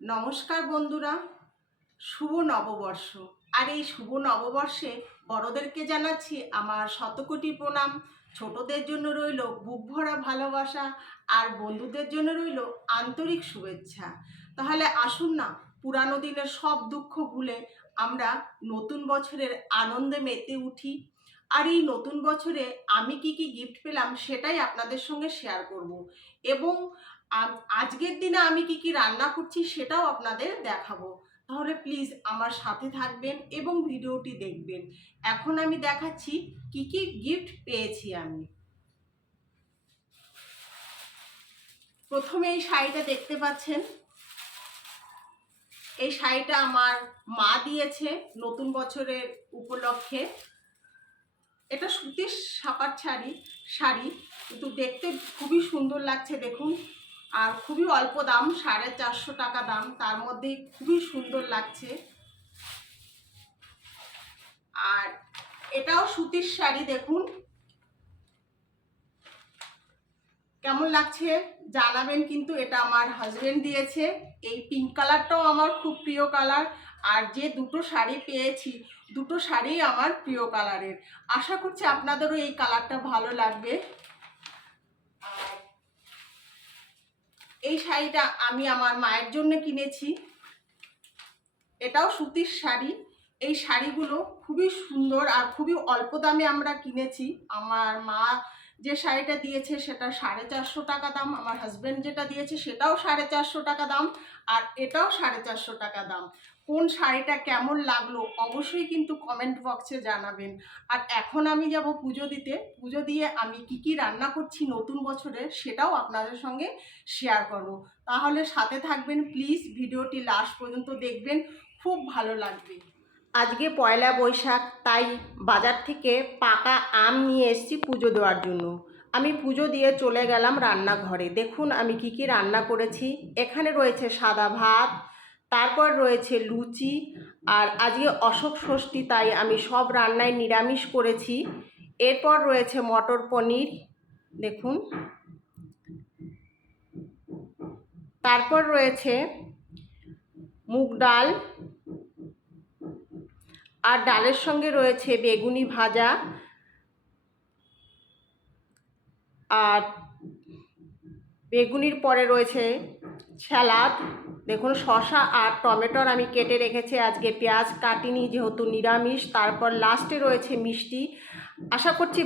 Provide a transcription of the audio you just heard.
নমস্কার বন্ধুরা, শুভ নববর্ষ। আর এই শুভ নববর্ষে বড়দেরকে জানাচ্ছি আমার শতকোটি প্রণাম। ছোটদের জন্য রইল বুক ভরা ভালোবাসা, আর বন্ধুদের জন্য রইল আন্তরিক শুভেচ্ছা। তাহলে আসুন না, পুরানো দিনের সব দুঃখ ভুলে আমরা নতুন বছরের আনন্দে মেতে উঠি। আর এই নতুন বছরে আমি কি কি গিফট পেলাম সেটাই আপনাদের সঙ্গে শেয়ার করব, এবং আজকের দিনে আমি কি কি রান্না করছি সেটাও আপনাদের দেখাবো। তাহলে প্লিজ আমার সাথে থাকবেন এবং ভিডিওটি দেখবেন। এখন আমি দেখাচ্ছি কি কি গিফট পেয়েছি আমি। প্রথমে এই শাড়িটা দেখতে পাচ্ছেন, এই শাড়িটা আমার মা দিয়েছে নতুন বছরের উপলক্ষে। এটা সুতির ছাপার শাড়ি কিন্তু দেখতে খুবই সুন্দর লাগছে, দেখুন। আর খুবই অল্প দাম, 450 টাকা দাম, তার মধ্যে খুবই সুন্দর লাগছে। আর এটাও সুতির শাড়ি, দেখুন কেমন লাগছে জানাবেন। কিন্তু এটা আমার হাজবেন্ড দিয়েছে। এই পিঙ্ক কালারটাও আমার খুব প্রিয় কালার। আর যে দুটো শাড়ি পেয়েছি, দুটো শাড়ি আমার প্রিয় কালারের। আশা করছি আপনাদেরও এই কালারটা ভালো লাগবে। এই শাড়িটা আমি আমার মায়ের জন্য কিনেছি। এটাও সুতির শাড়ি। এই শাড়িগুলো খুবই সুন্দর আর খুবই অল্প দামে আমরা কিনেছি। আমার মা যে শাড়িটা দিয়েছে সেটা 450 টাকা দাম, আমার হাজব্যান্ড যেটা দিয়েছে সেটাও 450 টাকা দাম, আর এটাও 450 টাকা দাম। কোন শাড়িটা কেমন লাগলো অবশ্যই কিন্তু কমেন্ট বক্সে জানাবেন। আর এখন আমি যাব পুজো দিতে। পুজো দিয়ে আমি কি কি রান্না করছি নতুন বছরে সেটাও আপনাদের সঙ্গে শেয়ার করব। তাহলে সাথে থাকবেন প্লিজ, ভিডিওটি লাস্ট পর্যন্ত দেখবেন, খুব ভালো লাগবে। আজকে পয়লা বৈশাখ, তাই বাজার থেকে পাকা আম নিয়ে এসেছি পুজো দেওয়ার জন্য। আমি পুজো দিয়ে চলে গেলাম রান্নাঘরে। দেখুন আমি কি কি রান্না করেছি। এখানে রয়েছে সাদা ভাত, তারপর রয়েছে লুচি, আর আজকে অশোক ষষ্ঠী তাই আমি সব রান্নায় নিরামিষ করেছি। এরপর রয়েছে মটর পনির, দেখুন। তারপর রয়েছে মুগ ডাল, আর ডালের সঙ্গে রয়েছে বেগুনি ভাজা, আর বেগুনির পরে রয়েছে স্যালাড। দেখুন শসা আর টমেটোর আমি কেটে রেখেছি, আজকে পেঁয়াজ কাটিনি যেহেতু নিরামিষ। তারপর লাস্টে রয়েছে মিষ্টি। আশা করছি